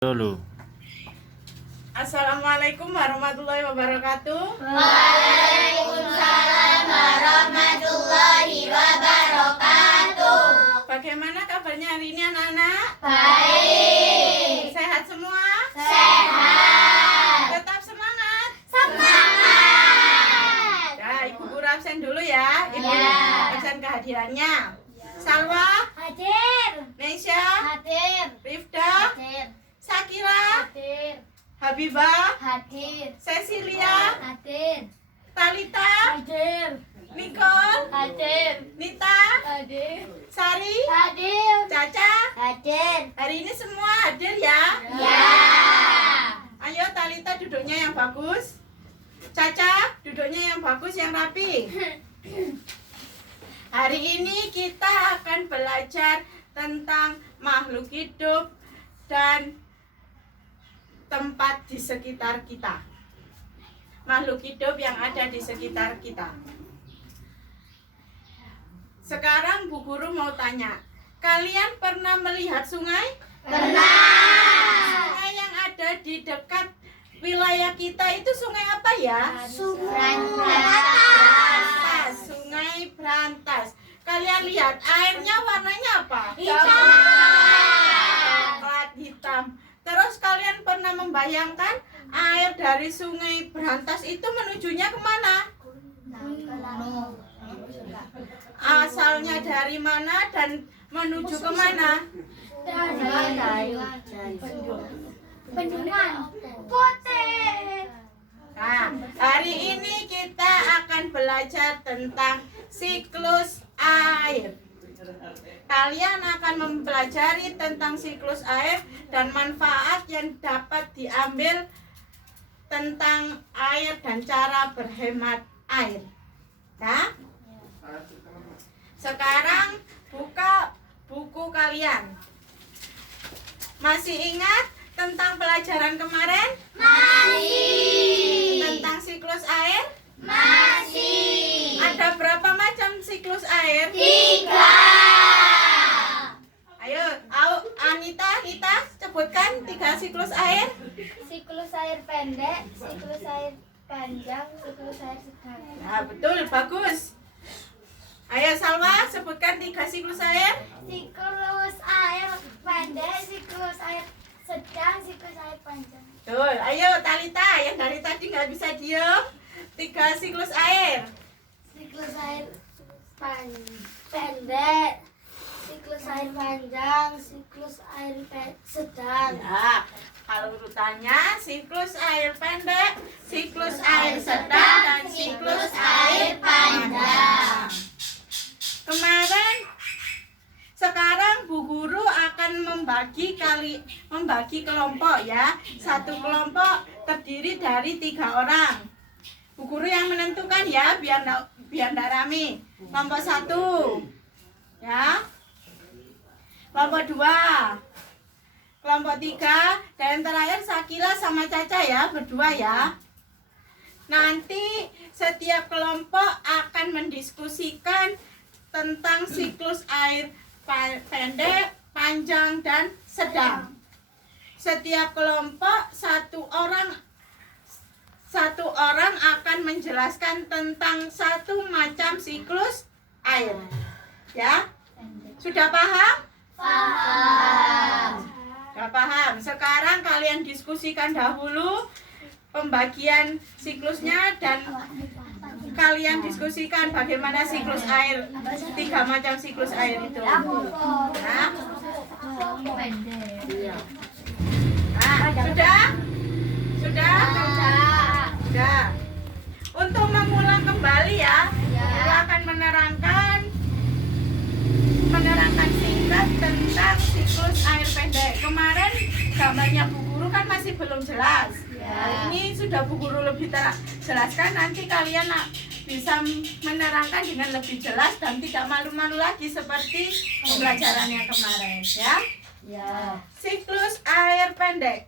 Dulu. Assalamualaikum warahmatullahi wabarakatuh. Waalaikumsalam warahmatullahi wabarakatuh. Bagaimana kabarnya hari ini anak-anak? Baik. Sehat semua? Sehat. Tetap semangat? Semangat. Nah, Ibu Guru absen dulu ya. Ibu absen kehadirannya. Salwa, Hadir. Nesya, Hadir. Rifda, Hadir. Sakira, Hadir. Habibah, Hadir. Cecilia, Hadir. Talita, Hadir. Nicole, Hadir. Nita, Hadir. Sari, Hadir. Caca. Hadir. Hari ini semua hadir ya? Ya. Ayo Talita duduknya yang bagus. Caca duduknya yang bagus, yang rapi. Hari ini kita akan belajar tentang makhluk hidup dan tempat di sekitar kita. Makhluk hidup yang ada di sekitar kita. Sekarang Bu Guru mau tanya, kalian pernah melihat sungai? Pernah. Sungai yang ada di dekat wilayah kita itu sungai apa ya? Brantas. Sungai Brantas. Kalian lihat airnya warnanya apa? Coklat hitam. Terus kalian pernah membayangkan air dari sungai Brantas itu menujunya kemana? Asalnya dari mana dan menuju kemana? Bendungan putih. Nah, hari ini kita akan belajar tentang siklus air. Kalian akan mempelajari tentang siklus air dan manfaat yang dapat diambil tentang air dan cara berhemat air. Ya? Sekarang buka buku kalian. Masih ingat tentang pelajaran kemarin? Masih. Tentang siklus air? Masih. Ada berapa macam siklus air? 3. Ayo, Anita, kita sebutkan 3 siklus air. Siklus air pendek, siklus air panjang, siklus air sedang. Nah, betul, bagus. Ayo, Salwa, sebutkan 3 siklus air. Siklus air pendek, siklus air sedang, siklus air panjang. Betul, ayo Talita, yang dari tadi nggak bisa diem. 3 siklus air. Siklus air pendek, siklus air panjang, siklus air sedang. Ya, kalau urutannya siklus air pendek, siklus air sedang, dan siklus air panjang. Sekarang Bu Guru akan membagi kelompok ya. Satu kelompok terdiri dari 3 orang. Bu Guru yang menentukan ya, biar ndak rame. Kelompok 1, ya. Kelompok 2, kelompok 3, dan terakhir Sakila sama Caca ya, berdua ya. Nanti setiap kelompok akan mendiskusikan tentang siklus air pendek, panjang, dan sedang. Setiap kelompok satu orang akan menjelaskan tentang satu macam siklus air. Ya? Sudah paham? Paham. Sudah paham. Sekarang kalian diskusikan dahulu pembagian siklusnya dan kalian diskusikan bagaimana siklus air, 3 macam siklus air itu. Nah, sudah? Sudah. Untuk mengulang kembali ya, kita akan menerangkan singkat tentang siklus air pendek. Kemarin gambarnya Bu Guru kan masih belum jelas. Ini sudah Bu Guru lebih jelaskan, nanti kalian bisa menerangkan dengan lebih jelas dan tidak malu-malu lagi seperti pembelajaran yang kemarin ya. Siklus air pendek.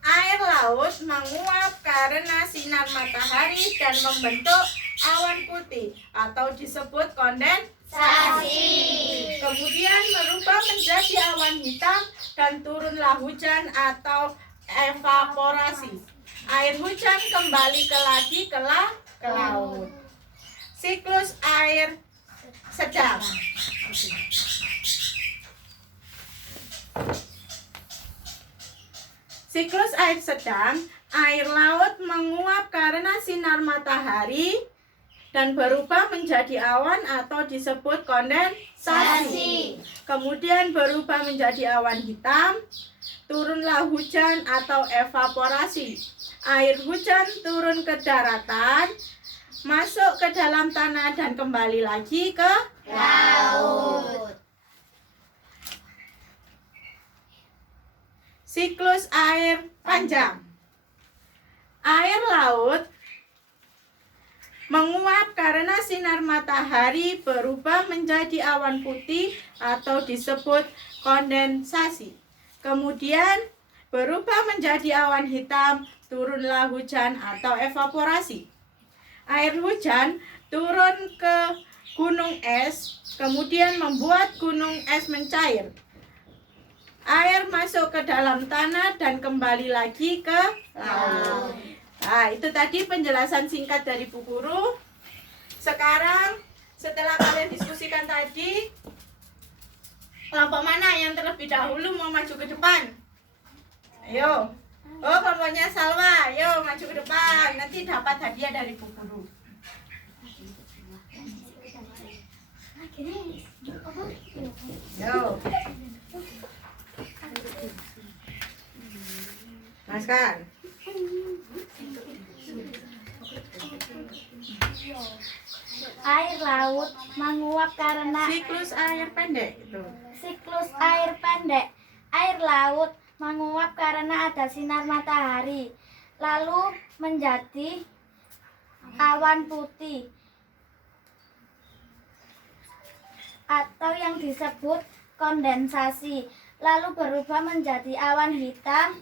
Air laut menguap karena sinar matahari dan membentuk awan putih atau disebut kondensasi. Sasi. Kemudian berubah menjadi awan hitam dan turunlah hujan atau evaporasi. Air hujan kembali lagi ke laut. Siklus air sedang. Siklus air sedang, air laut menguap karena sinar matahari dan berubah menjadi awan atau disebut kondensasi. Kemudian berubah menjadi awan hitam, turunlah hujan atau evaporasi. Air hujan turun ke daratan, masuk ke dalam tanah dan kembali lagi ke Laut. siklus air panjang. Air laut menguap karena sinar matahari berubah menjadi awan putih atau disebut kondensasi. Kemudian berubah menjadi awan hitam, turunlah hujan atau evaporasi. Air hujan turun ke gunung es, kemudian membuat gunung es mencair. Air masuk ke dalam tanah dan kembali lagi ke laut. Nah, itu tadi penjelasan singkat dari Bu Guru. Sekarang setelah kalian diskusikan tadi, kelompok mana yang terlebih dahulu mau maju ke depan? Ayo. Oh, kelompoknya Salwa. Ayo maju ke depan. Nanti dapat hadiah dari Bu Guru. Yo. Maskan. Air laut menguap karena Siklus air pendek itu. siklus air pendek. Air laut menguap karena ada sinar matahari, lalu menjadi awan putih atau yang disebut kondensasi, lalu berubah menjadi awan hitam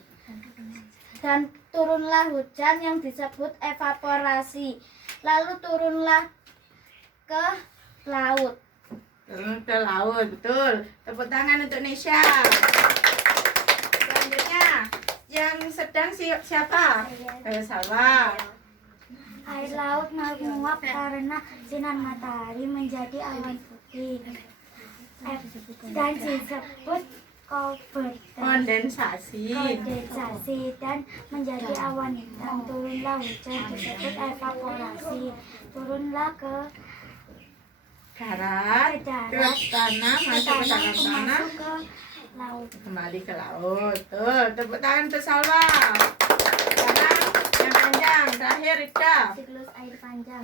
dan turunlah hujan yang disebut evaporasi, lalu turunlah ke laut. Turun ke laut, betul. Tepuk tangan untuk Nesya. Selanjutnya, yang sedang siapa? Salwa. Air laut menguap karena sinar matahari menjadi awan putih dan disebut Kondensasi. kondensasi dan menjadi awan hitam. Turunlah hujan disebut evaporasi, turunlah ke Darat, ke tanah, masuk ke dalam tanah, masuk ke laut. kembali ke laut. Tuh, tepuk tangan untuk Salwa. Sekarang yang panjang, terakhir Rida. Siklus air panjang.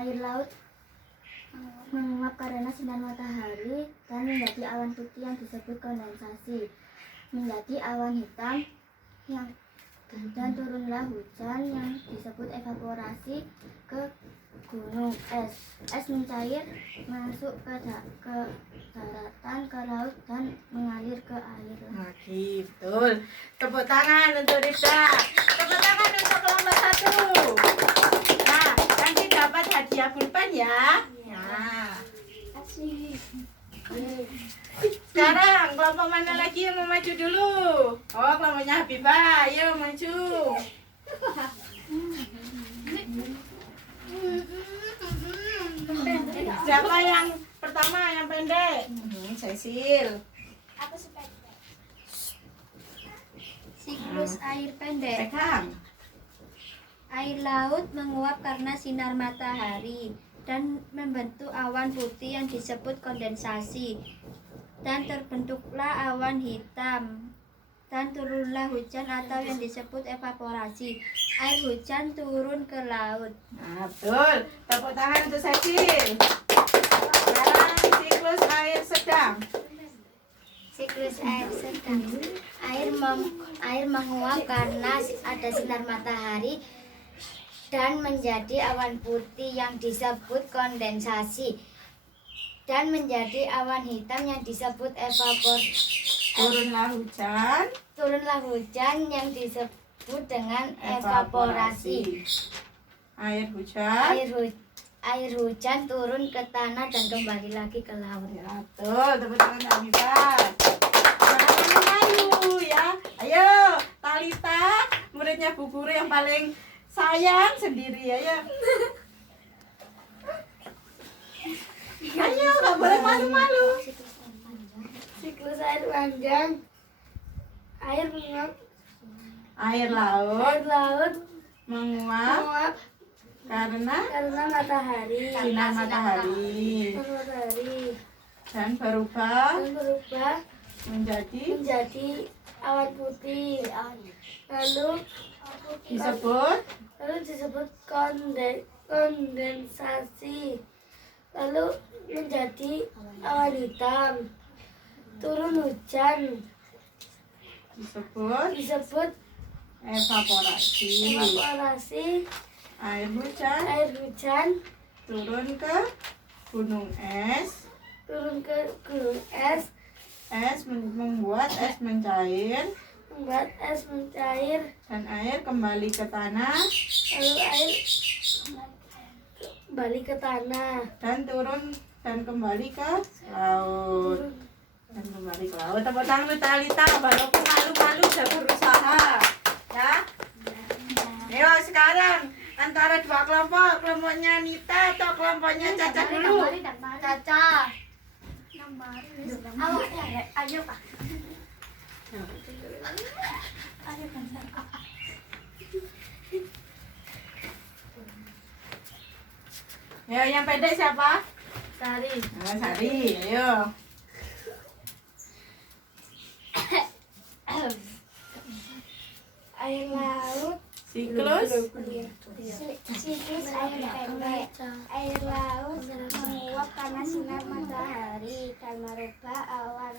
Air laut menguap karena sinar matahari dan menjadi awan putih yang disebut kondensasi, menjadi awan hitam yang dan turunlah hujan yang disebut evaporasi ke gunung es. Es mencair masuk ke daratan, ke laut dan mengalir ke air. Nah, gitu. Tepuk tangan untuk Rida. Tepuk tangan untuk kelompok 1. Nah, nanti dapat hadiah pulpen ya. Nah, sekarang kelompok mana lagi yang mau maju dulu? Oh, kelompoknya Habibah. Ayo maju. Siapa yang pertama yang pendek? Cecil. Siklus air pendek. Pegang. Air laut menguap karena sinar matahari dan membentuk awan putih yang disebut kondensasi. Dan terbentuklah awan hitam. Dan turunlah hujan atau yang disebut evaporasi. Air hujan turun ke laut. Nah, betul. Tepuk tangan untuk Cecil. Sekarang siklus air sedang. Siklus air sedang. Air menguap karena ada sinar matahari dan menjadi awan putih yang disebut kondensasi dan menjadi awan hitam yang disebut Turunlah hujan. turunlah hujan yang disebut dengan evaporasi. Air hujan. Air hujan turun ke tanah dan kembali lagi ke laut. Ya, betul. Tepuk tangan Kak Bifat. Jangan malu ya. Ayo, Talita, muridnya Bu Guru yang paling sayang sendiri ya. Ayo, nggak boleh malu-malu. Siklus air panjang. Air menguap. Air laut Air laut menguap menguap karena karena matahari. sinar matahari dan berubah Dan berubah menjadi menjadi awan putih. Lalu disebut disebut kondensasi. Lalu menjadi awan hitam. Turun hujan disebut evaporasi. evaporasi. Air Air hujan turun ke gunung es. turun ke gunung es, Membuat es mencair membuat es mencair. dan air kembali ke tanah Lalu air kembali ke tanah. dan turun dan kembali ke laut. Tepuk tangan untuk Talita, walaupun malu-malu sudah berusaha ya. Ayo sekarang antara dua kelompoknya Nita atau kelompoknya Caca dulu. Caca. Ayo Pak. Ya, yang pendek siapa? Sari. Nah, Sari, ayo. Air laut. Siklus Siklus air pendek. Air laut menguap karena sinar matahari dan merubah awan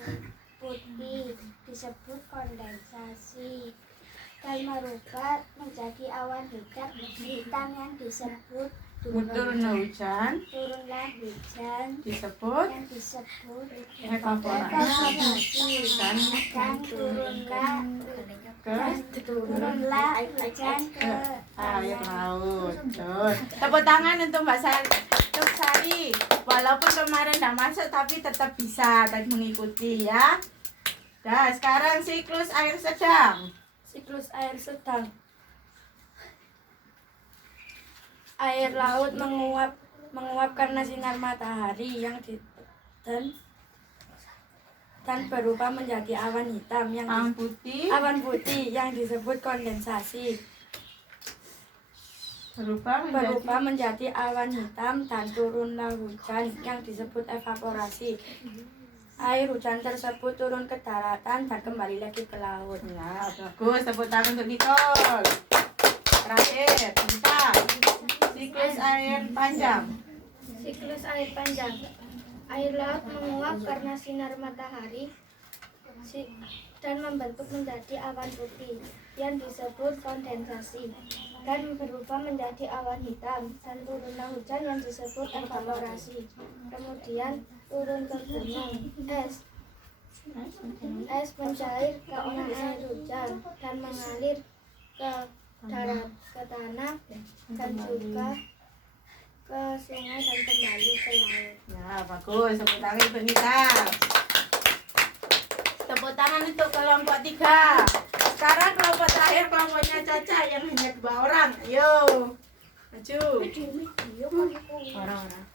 putih disebut kondensasi. Dan merubah menjadi awan hitam yang disebut turunnya hujan turunlah hujan disebut yang disebut evaporasi dan turunlah hujan ke air laut. Tepuk tangan untuk Mbak Sari. Walaupun kemarin tidak masuk tapi tetap bisa tadi mengikuti ya. Nah, sekarang siklus air sedang. Siklus air sedang. Air laut menguap karena sinar matahari dan berubah menjadi awan hitam awan putih yang disebut kondensasi. Berubah menjadi awan hitam dan turunlah hujan yang disebut evaporasi. Air hujan tersebut turun ke daratan dan kembali lagi ke laut. Ya, bagus. Tepuk tangan untuk Nicole. Terakhir, kita siklus air panjang. Siklus air panjang. Air laut menguap karena sinar matahari dan membentuk menjadi awan putih yang disebut kondensasi dan berubah menjadi awan hitam dan turunlah hujan yang disebut evaporasi. Kemudian turun ke gunung es. Es mencair ke air hujan dan mengalir ke tanah dan juga ke sungai dan kembali ke laut. Ya, bagus. Tepuk tangan untuk Nita. Tepuk tangan untuk kelompok 3. Sekarang kelompok terakhir, kelompoknya Caca yang hanya 2 orang. Ayo, maju. Orang-orang.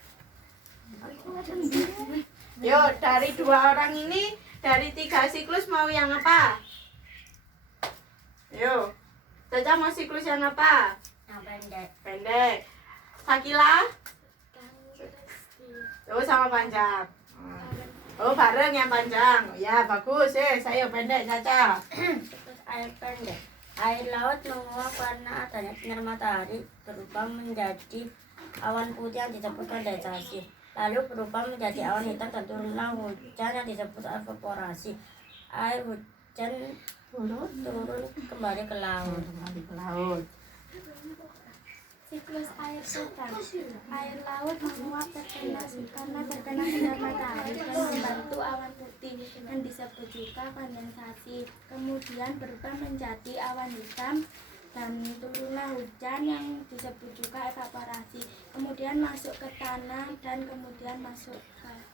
Yo, dari 2 orang ini, dari 3 siklus mau yang apa? Yo, Caca mau siklus yang apa? Yang Pendek. Sakila? Oh, sama panjang. Oh, bareng yang panjang. Ya, bagus. Saya pendek, Caca. air pendek. Air laut menguap karena adanya sinar matahari berubah menjadi awan putih yang disebut kondensasi. Lalu berubah menjadi awan hitam dan turunlah hujan yang disebut evaporasi. Air hujan turun kembali ke laut. Siklus air sedang. Air laut menguap karena terkena sinar matahari dan membantu awan putih yang disebut juga kondensasi. Kemudian berubah menjadi awan hitam dan turunlah hujan yang disebut juga evaporasi, kemudian masuk ke tanah dan kemudian masuk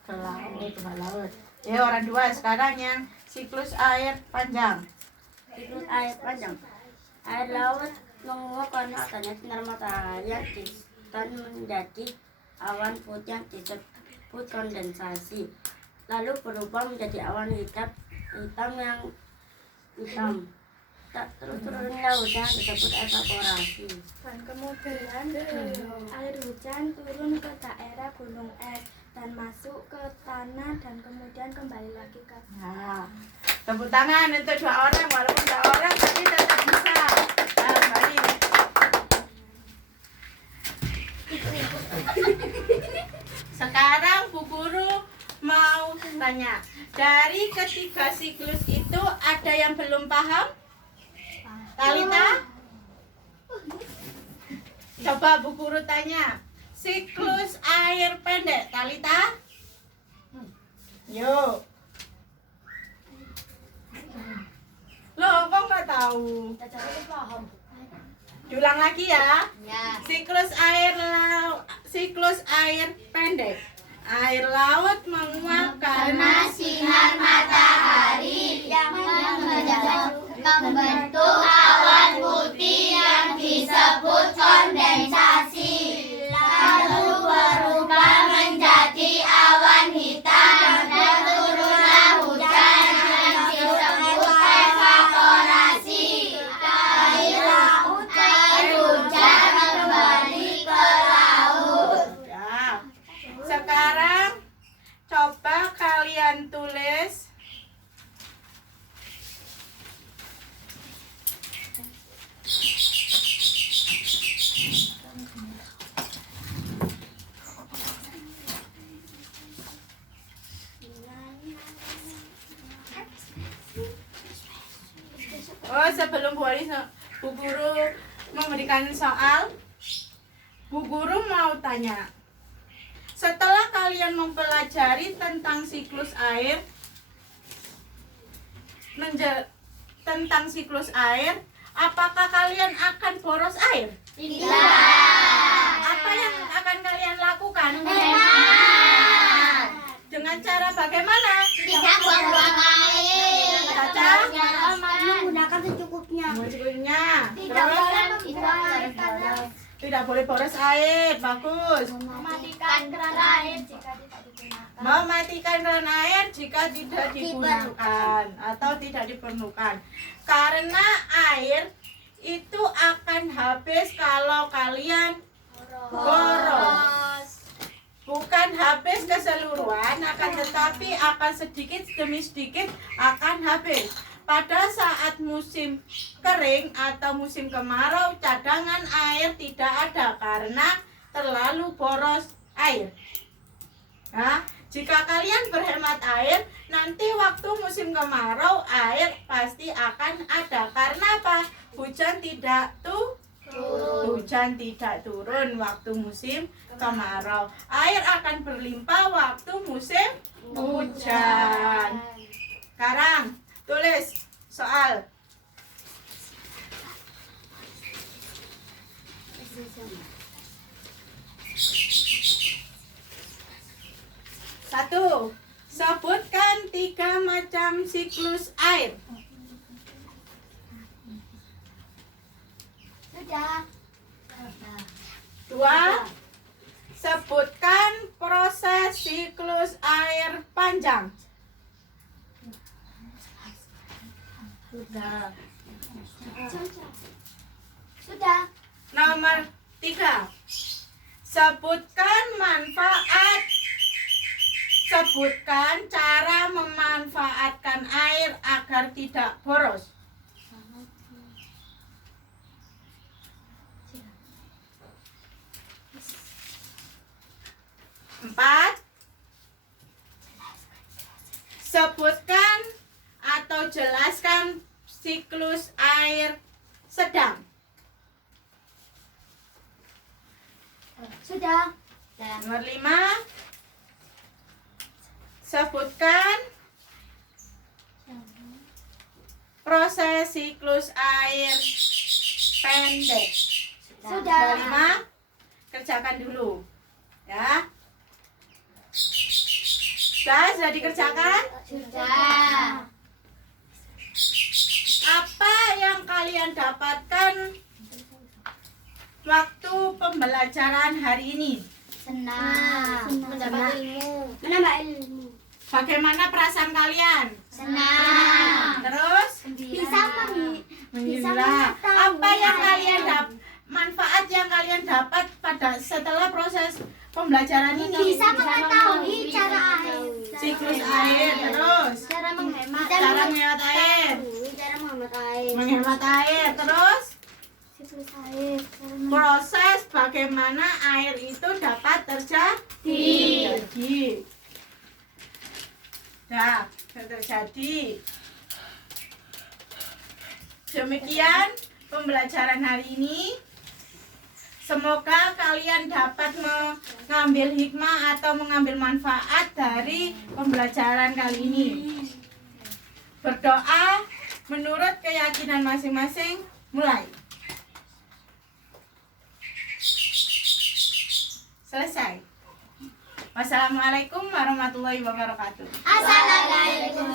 Ke laut. Ya, orang dua sekarang yang siklus air panjang. Siklus air panjang. Air laut menguap karena adanya sinar matahari dan menjadi awan putih yang disebut kondensasi. Lalu berubah menjadi awan hitam yang hitam. Terus turunnya hujan disebut evaporasi. dan kemudian air hujan turun ke daerah gunung es dan masuk ke tanah dan kemudian kembali lagi ke Nah, tepuk tangan untuk dua orang, walaupun dua orang tapi tetap bisa. Nah, kembali. Sekarang Bu Guru mau tanya, dari ketiga siklus itu ada yang belum paham? Talita? Coba Bu Guru tanya, siklus air pendek, Talita? Yuk. Loh, kok nggak tahu? Diulang lagi ya. Siklus air pendek. Air laut menguap karena sinar matahari yang membentuk awan putih yang disebut kondensasi, lalu berubah menjadi awan hitam dan turunlah hujan yang disebut evaporasi. Air hujan kembali ke laut. ya. Sekarang coba kalian tulis sebelum Bu Guru memberikan soal, Bu Guru mau tanya. Setelah kalian mempelajari tentang siklus air, apakah kalian akan boros air? Tidak. Apa yang akan kalian lakukan? Dengan cara bagaimana? Tidak buang-buang air. Caca? menggunakan secukupnya. Secukupnya. Tidak Terus? boleh membuang air karena Tidak boleh boros air. Bagus. mematikan keran air jika tidak digunakan. Mematikan keran air jika tidak digunakan atau tidak diperlukan. Karena air itu akan habis kalau kalian boros. Bukan habis keseluruhan, akan tetapi akan sedikit demi sedikit akan habis. Pada saat musim kering atau musim kemarau, cadangan air tidak ada karena terlalu boros air. Nah, jika kalian berhemat air, nanti waktu musim kemarau air pasti akan ada. Karena apa? Hujan tidak turun waktu musim kemarau. Air akan berlimpah waktu musim hujan. Sekarang tulis soal. Satu, sebutkan 3 macam siklus air. Sudah. 2, sebutkan proses siklus air panjang. Sudah. Nomor 3, sebutkan cara memanfaatkan air agar tidak boros. 4, sebutkan atau jelaskan siklus air sedang. Sudah. Nomor 5, sebutkan proses siklus air pendek. Sudah. Kelima, kerjakan dulu. Ya. Sudah dikerjakan? Sudah. Apa yang kalian dapatkan waktu pembelajaran hari ini? Senang. Mendapat ilmu. Menambah ilmu. Bagaimana perasaan kalian? Senang. Terus? Bisa Menggembira. Apa yang kalian manfaat yang kalian dapat pada setelah proses pembelajaran ini? Bisa mengetahui cara air. Siklus air. Terus? Cara menghemat. Cara menghemat air. Cara menghemat air. Menghemat air. Terus? Siklus air. Proses bagaimana air itu dapat terjadi. Nah, terjadi. Demikian pembelajaran hari ini. Semoga kalian dapat mengambil hikmah atau mengambil manfaat dari pembelajaran kali ini. Berdoa menurut keyakinan masing-masing. Mulai. Selesai. Wassalamualaikum warahmatullahi wabarakatuh. Assalamualaikum.